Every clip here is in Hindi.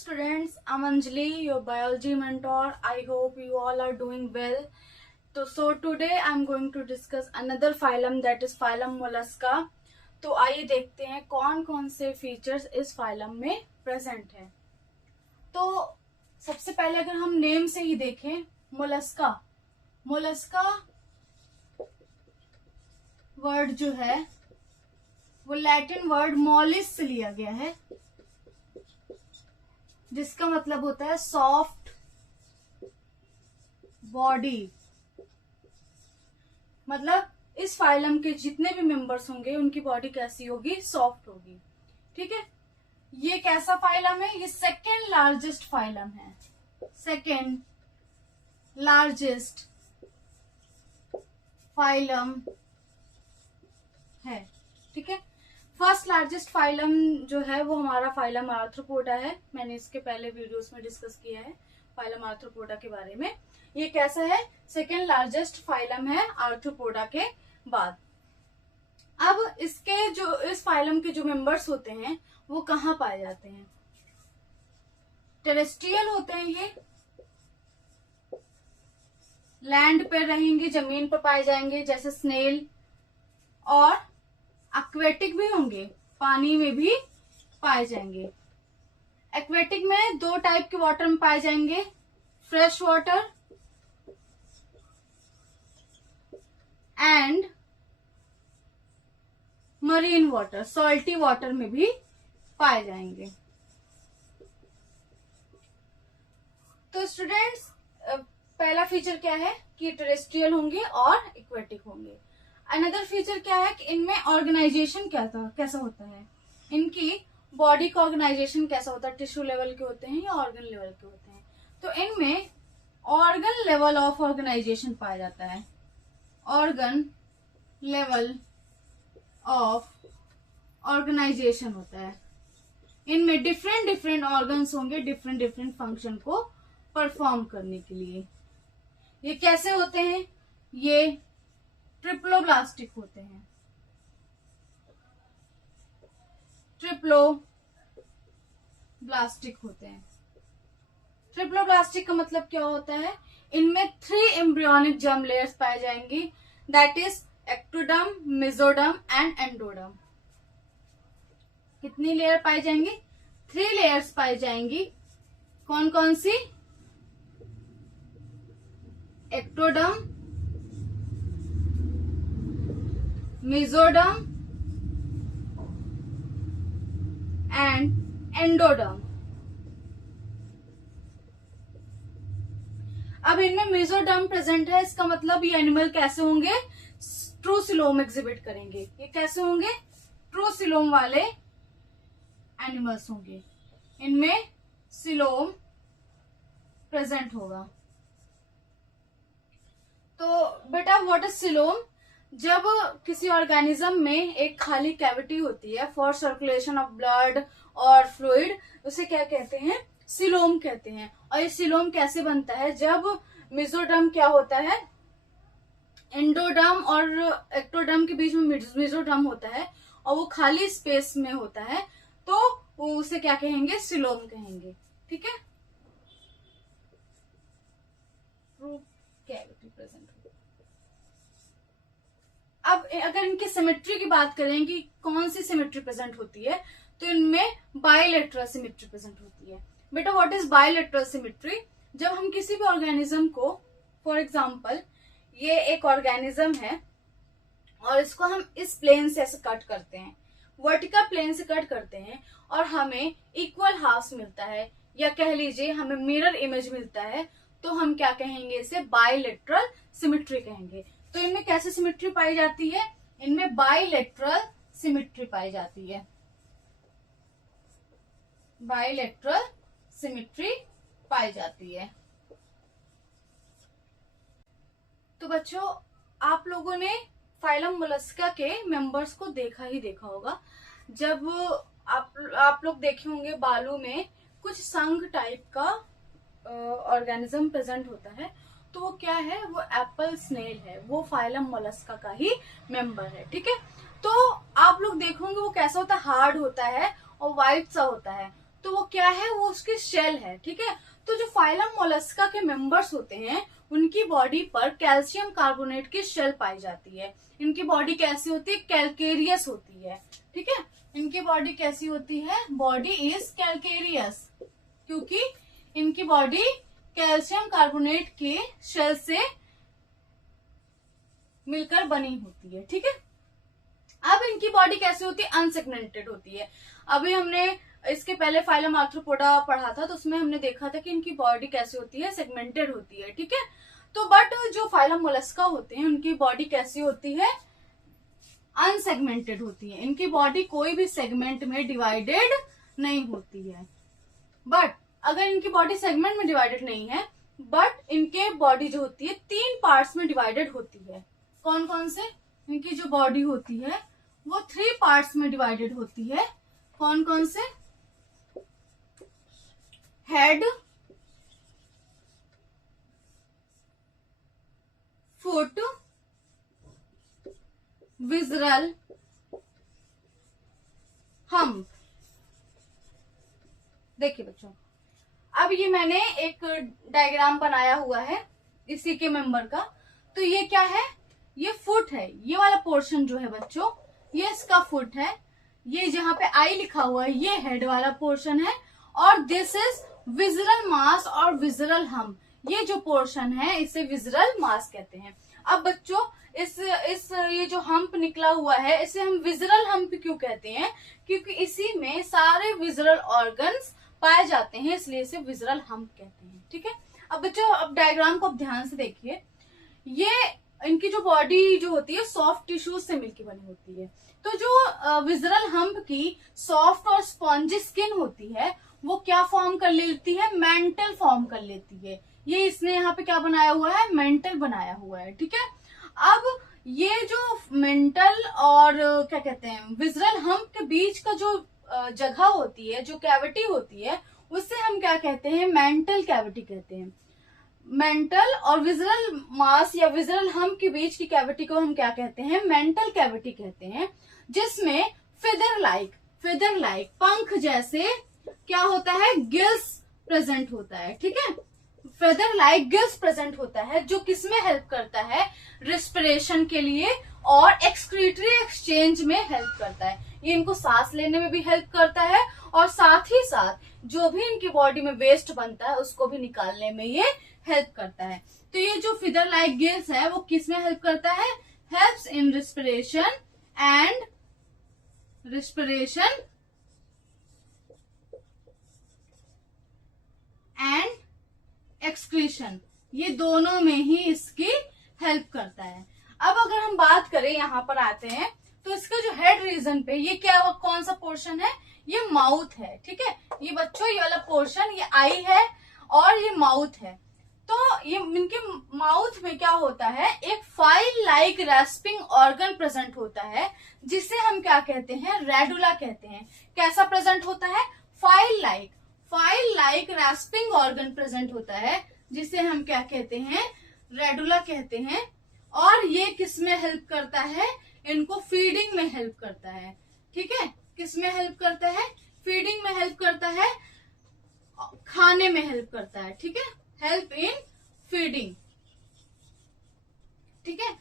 students, I'm Anjali, your biology mentor. I hope you all are doing well. So today I'm going to discuss another phylum, that is phylum Mollusca. तो आइए देखते हैं कौन कौन से फीचर्स इस फाइलम में प्रेजेंट है। तो सबसे पहले अगर हम नेम से ही देखें, मोलस्का वर्ड जो है वो लैटिन वर्ड मॉलिस से लिया गया है, जिसका मतलब होता है सॉफ्ट बॉडी। मतलब इस फाइलम के जितने भी मेंबर्स होंगे उनकी बॉडी कैसी होगी, सॉफ्ट होगी। ठीक है, ये कैसा फाइलम है? ये सेकेंड लार्जेस्ट फाइलम है, सेकेंड लार्जेस्ट फाइलम है। ठीक है, फर्स्ट लार्जेस्ट फाइलम जो है वो हमारा फाइलम आर्थ्रोपोडा है। मैंने इसके पहले वीडियोस में डिस्कस किया है फाइलम आर्थ्रोपोडा के बारे में। ये कैसा है? सेकेंड लार्जेस्ट फाइलम है आर्थ्रोपोडा के बाद। अब इसके जो इस फाइलम के जो मेंबर्स होते हैं वो कहाँ पाए जाते हैं? टेरेस्ट्रियल होते हैं, ये लैंड पर रहेंगे, जमीन पर पाए जाएंगे जैसे स्नेल, और एक्वेटिक भी होंगे, पानी में भी पाए जाएंगे। एक्वेटिक में दो टाइप के वाटर में पाए जाएंगे, fresh water and marine water, salty water में भी पाए जाएंगे। तो स्टूडेंट्स, पहला फीचर क्या है कि टेरेस्ट्रियल होंगे और एक्वेटिक होंगे। अनदर फीचर क्या है कि इनमें ऑर्गेनाइजेशन कैसा होता है, इनकी बॉडी का ऑर्गेनाइजेशन कैसा होता है, टिश्यू लेवल के होते हैं या ऑर्गन लेवल के होते हैं? तो इनमें ऑर्गन लेवल ऑफ ऑर्गेनाइजेशन पाया जाता है, ऑर्गन लेवल ऑफ ऑर्गेनाइजेशन होता है। इनमें डिफरेंट डिफरेंट ऑर्गन्स होंगे, डिफरेंट डिफरेंट फंक्शन को परफॉर्म करने के लिए। ये कैसे होते हैं? ये ट्रिप्लोब्लास्टिक होते हैं, ट्रिप्लोब्लास्टिक होते हैं। ट्रिप्लोब्लास्टिक का मतलब क्या होता है? इनमें 3 एम्ब्रियोनिक जर्म लेयर्स पाए जाएंगी, that is ectoderm, mesoderm and endoderm. कितनी लेयर पाई जाएंगी? 3 लेयर्स पाई जाएंगी। कौन कौन सी? Ectoderm, mesoderm and endoderm. अब इनमें मेसोडर्म प्रेजेंट है, इसका मतलब ये एनिमल कैसे होंगे? ट्रू सिलोम एग्जिबिट करेंगे। ये कैसे होंगे? ट्रू सिलोम वाले एनिमल्स होंगे, इनमें सिलोम प्रेजेंट होगा। तो बेटा, व्हाट इज सिलोम? जब किसी ऑर्गेनिज्म में एक खाली कैविटी होती है फॉर सर्कुलेशन ऑफ ब्लड और फ्लूइड, उसे क्या कहते हैं? सिलोम कहते हैं। और ये सिलोम कैसे बनता है? जब मेसोडर्म क्या होता है, एंडोडर्म और एक्टोडर्म के बीच में मेसोडर्म होता है और वो खाली स्पेस में होता है, तो वो उसे क्या कहेंगे? सिलोम कहेंगे। ठीक है, कैविटी प्रेजेंट। अब अगर इनकी सिमेट्री की बात करें कि कौन सी सिमेट्री प्रेजेंट होती है, तो इनमें बायलेटरल सिमेट्री प्रेजेंट होती है। बेटा, व्हाट इज बायलेटरल सिमेट्री? जब हम किसी भी ऑर्गेनिज्म को, फॉर एग्जांपल ये एक ऑर्गेनिज्म है और इसको हम इस प्लेन से ऐसे कट करते हैं, वर्टिकल प्लेन से कट करते हैं, और हमें इक्वल हाफ्स मिलता है, या कह लीजिए हमें मिरर इमेज मिलता है, तो हम क्या कहेंगे? इसे बायलेटरल सिमेट्री कहेंगे। तो इनमें कैसे सिमेट्री पाई जाती है? इनमें बायलेटरल सिमेट्री पाई जाती है, बायलेटरल सिमेट्री पाई जाती है। तो बच्चों, आप लोगों ने फाइलम मोलस्का के मेंबर्स को देखा ही देखा होगा। जब आप लोग देखे होंगे बालू में कुछ संघ टाइप का ऑर्गेनिज्म प्रेजेंट होता है, तो वो क्या है? वो एप्पल स्नेल है, वो फाइलम मोलस्का का ही मेंबर है। ठीक है, तो आप लोग देखोगे वो कैसा होता है? हार्ड होता है और व्हाइट सा होता है। तो वो क्या है, वो उसकी शेल है, ठीक है। तो जो फाइलम मोलस्का के मेंबर्स होते हैं उनकी बॉडी पर कैल्शियम कार्बोनेट की शेल पाई जाती है। इनकी बॉडी कैसी होती है, कैल्केरियस होती है, ठीक है। इनकी बॉडी कैसी होती है, बॉडी इज कैल्केरियस, क्योंकि इनकी बॉडी कैल्शियम कार्बोनेट के शेल से मिलकर बनी होती है, ठीक है। अब इनकी बॉडी कैसी होती है, अनसेगमेंटेड होती है। अभी हमने इसके पहले फाइलम आर्थ्रोपोडा पढ़ा था, तो उसमें हमने देखा था कि इनकी बॉडी कैसी होती है, सेगमेंटेड होती है, ठीक है। तो बट जो फाइलम मोलस्का होते हैं उनकी बॉडी कैसी होती है, अनसेगमेंटेड होती है। इनकी बॉडी कोई भी सेगमेंट में डिवाइडेड नहीं होती है। बट अगर इनकी बॉडी सेगमेंट में डिवाइडेड नहीं है, बट इनके बॉडी जो होती है 3 पार्ट्स में डिवाइडेड होती है। कौन कौन से, इनकी जो बॉडी होती है वो 3 पार्ट्स में डिवाइडेड होती है। कौन कौन से, हेड, फुट, विजरल, हम्प। देखिए बच्चों, अब ये मैंने एक डायग्राम बनाया हुआ है इसी के मेंबर का। तो ये क्या है, ये फुट है, ये वाला पोर्शन जो है बच्चों ये इसका फुट है। ये जहां पे आई लिखा हुआ है ये हेड वाला पोर्शन है, और दिस इज विजरल मास और विजरल हम्प। ये जो पोर्शन है इसे विजरल मास कहते हैं। अब बच्चों इस ये जो हम्प निकला हुआ है इसे हम विजरल हम्प क्यों कहते हैं, क्योंकि इसी में सारे विजरल ऑर्गन्स पाए जाते हैं, इसलिए इसे विजरल हम्प कहते हैं, ठीक है। अब बच्चों अब डायग्राम को अब ध्यान से देखिए। ये इनकी जो बॉडी जो होती है सॉफ्ट टिश्यूज से मिलकर बनी होती है। तो जो विजरल हम्प की सॉफ्ट और स्पॉन्जी स्किन होती है वो क्या फॉर्म कर लेती है, मेंटल फॉर्म कर लेती है। ये इसने यहाँ पे क्या बनाया हुआ है, मेंटल बनाया हुआ है, ठीक है। अब ये जो मेंटल और क्या कहते हैं विजरल हम्प के बीच का जो जगह होती है, जो कैविटी होती है, उससे हम क्या कहते हैं, मेंटल कैविटी कहते हैं। मेंटल और विजरल मास या विजरल हम्प के बीच की कैविटी को हम क्या कहते हैं, मेंटल कैविटी कहते हैं, जिसमें फिदर लाइक पंख जैसे क्या होता है, गिल्स प्रेजेंट होता है, ठीक है। फेदर लाइक गिल्स प्रेजेंट होता है, जो किसमें हेल्प करता है, रिस्पिरेशन के लिए और एक्सक्रीटरी एक्सचेंज में हेल्प करता है। ये इनको सांस लेने में भी हेल्प करता है, और साथ ही साथ जो भी इनकी बॉडी में वेस्ट बनता है उसको भी निकालने में ये हेल्प करता है। तो ये जो फिदर लाइक गिल्स है वो किसमें हेल्प करता है, helps in respiration and excretion, ये दोनों में ही इसकी हेल्प करता है। अब अगर हम बात करें, यहाँ पर आते हैं, तो इसका जो हेड रीजन पे ये क्या कौन सा पोर्शन है, ये माउथ है, ठीक है। ये बच्चों ये वाला पोर्शन ये आई है और ये माउथ है। तो ये इनके माउथ में क्या होता है, एक फाइल लाइक रैस्पिंग ऑर्गन प्रेजेंट होता है, जिसे हम क्या कहते हैं, रेडुला कहते हैं। कैसा प्रेजेंट होता है, फाइल लाइक रैस्पिंग ऑर्गन प्रेजेंट होता है, जिसे हम क्या कहते हैं, रेडुला कहते हैं। और ये किसमें हेल्प करता है, इनको फीडिंग में हेल्प करता है, ठीक है। किसमें हेल्प करता है, फीडिंग में हेल्प करता है, खाने में हेल्प करता है, ठीक है, हेल्प इन फीडिंग, ठीक है।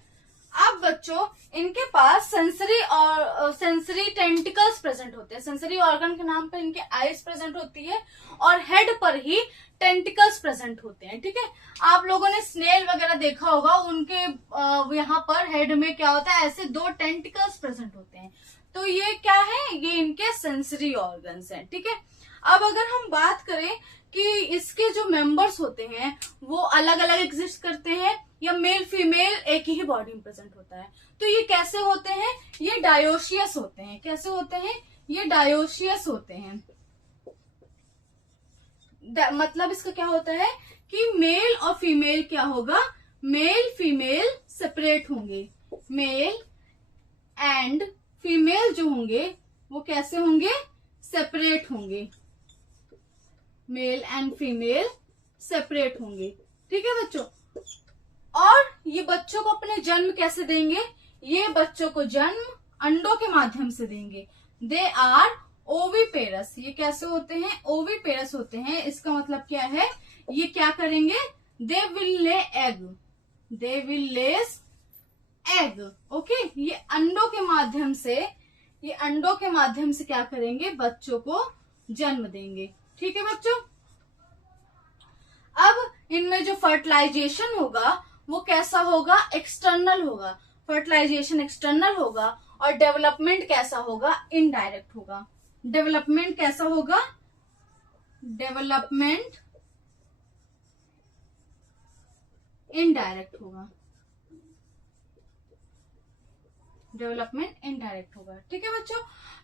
अब बच्चों इनके पास सेंसरी टेंटिकल्स प्रेजेंट होते हैं। सेंसरी ऑर्गन के नाम पर इनके आईज प्रेजेंट होती है, और हेड पर ही टेंटिकल्स प्रेजेंट होते हैं, ठीक है। आप लोगों ने स्नेल वगैरह देखा होगा, उनके यहाँ पर हेड में क्या होता है, ऐसे 2 टेंटिकल्स प्रेजेंट होते हैं। तो ये क्या है, ये इनके सेंसरी ऑर्गन्स हैं, ठीक है। अब अगर हम बात करें कि इसके जो मेंबर्स होते हैं वो अलग अलग एग्जिस्ट करते हैं या मेल फीमेल एक ही बॉडी में प्रेजेंट होता है, तो ये कैसे होते हैं, ये डायोशियस होते हैं। कैसे होते हैं, ये डायोशियस होते हैं। मतलब इसका क्या होता है कि मेल और फीमेल क्या होगा, मेल फीमेल सेपरेट होंगे, मेल एंड फीमेल जो होंगे वो कैसे होंगे, सेपरेट होंगे, मेल एंड फीमेल सेपरेट होंगे, ठीक है बच्चों। और ये बच्चों को अपने जन्म कैसे देंगे, ये बच्चों को जन्म अंडों के माध्यम से देंगे। दे आर ओविपेरस, ये कैसे होते हैं? ओविपेरस होते हैं। इसका मतलब क्या है? ये क्या करेंगे? They will lay egg, they will less egg. Okay, ये अंडों के माध्यम से, ये अंडों के माध्यम से क्या करेंगे? बच्चों को जन्म देंगे। ठीक है बच्चों। अब इनमें जो फर्टिलाइजेशन होगा वो कैसा होगा? एक्सटर्नल होगा। फर्टिलाइजेशन एक्सटर्नल होगा और डेवलपमेंट कैसा होगा? इनडायरेक्ट होगा। डेवलपमेंट कैसा होगा? डेवलपमेंट इनडायरेक्ट होगा। डेवलपमेंट इनडायरेक्ट होगा। ठीक है बच्चों।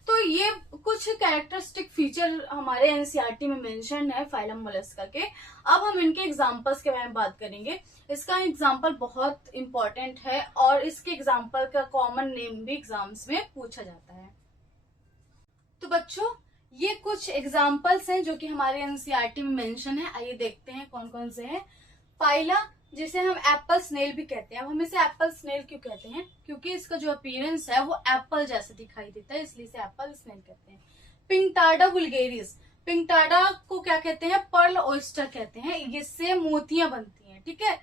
तो ये कुछ कैरेक्टरिस्टिक फीचर हमारे एनसीईआरटी में मेंशन है फाइलम मोलस्का के। अब हम इनके एग्जांपल्स के बारे में बात करेंगे। इसका एग्जांपल बहुत इंपॉर्टेंट है और इसके एग्जांपल का कॉमन नेम भी एग्जाम्स में पूछा जाता है। तो बच्चों, ये कुछ एग्जाम्पल्स हैं जो कि हमारे एनसीईआरटी में मेंशन है। आइए देखते हैं कौन कौन से हैं। फाइला, जिसे हम एप्पल स्नेल भी कहते हैं। अब हम इसे एप्पल स्नेल क्यों कहते हैं? क्योंकि इसका जो अपीयरेंस है वो एप्पल जैसा दिखाई देता है, इसलिए इसे एप्पल स्नेल कहते हैं। पिंकटाडा वुल्गेरिस, पिंकटाडा को क्या कहते हैं? पर्ल ऑयस्टर कहते हैं। इससे मोतियां बनती हैं। ठीक है।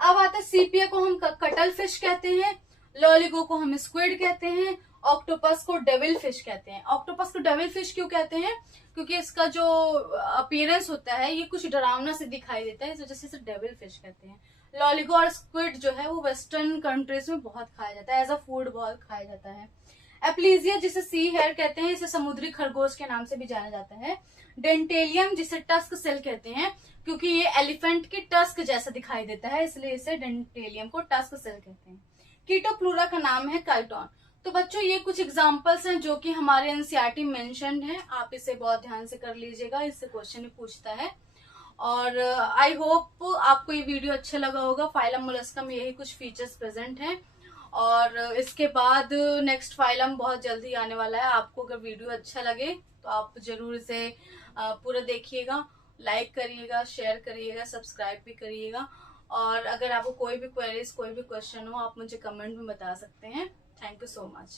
अब आता है सीपिया को हम कटल फिश कहते हैं, लॉलीगो को हम स्क्विड कहते हैं, ऑक्टोपस को डेविल फिश कहते हैं। ऑक्टोपस को डेविल फिश क्यों कहते हैं? क्योंकि इसका जो अपीयरेंस होता है ये कुछ डरावना से दिखाई देता है, इस वजह से इसे डेविल फिश कहते हैं। लॉलीगो और स्क्विड जो है वो वेस्टर्न कंट्रीज में बहुत खाया जाता है, एज अ फूड बहुत खाया जाता है। एप्लीजिया, जिसे सी हेयर कहते हैं, इसे समुद्री खरगोश के नाम से भी जाना जाता है। डेंटेलियम, जिसे टस्क सेल कहते हैं, क्योंकि ये एलिफेंट की टस्क जैसा दिखाई देता है, इसलिए इसे डेंटेलियम को टस्क सेल कहते हैं। कीटोप्लूरा का नाम है काइटोन। तो बच्चों, ये कुछ एग्जाम्पल्स हैं जो कि हमारे एनसीईआरटी मेंशन्ड है। आप इसे बहुत ध्यान से कर लीजिएगा, इससे क्वेश्चन भी पूछता है। और आई होप आपको ये वीडियो अच्छा लगा होगा। फाइलम मोलस्का में यही कुछ फीचर्स प्रेजेंट हैं और इसके बाद नेक्स्ट फाइलम बहुत जल्दी आने वाला है। आपको अगर वीडियो अच्छा लगे तो आप जरूर इसे पूरा देखिएगा, लाइक करिएगा, शेयर करिएगा, सब्सक्राइब भी करिएगा। और अगर आपको कोई भी क्वेरीज, कोई भी क्वेश्चन हो, आप मुझे कमेंट में बता सकते हैं। Thank you so much.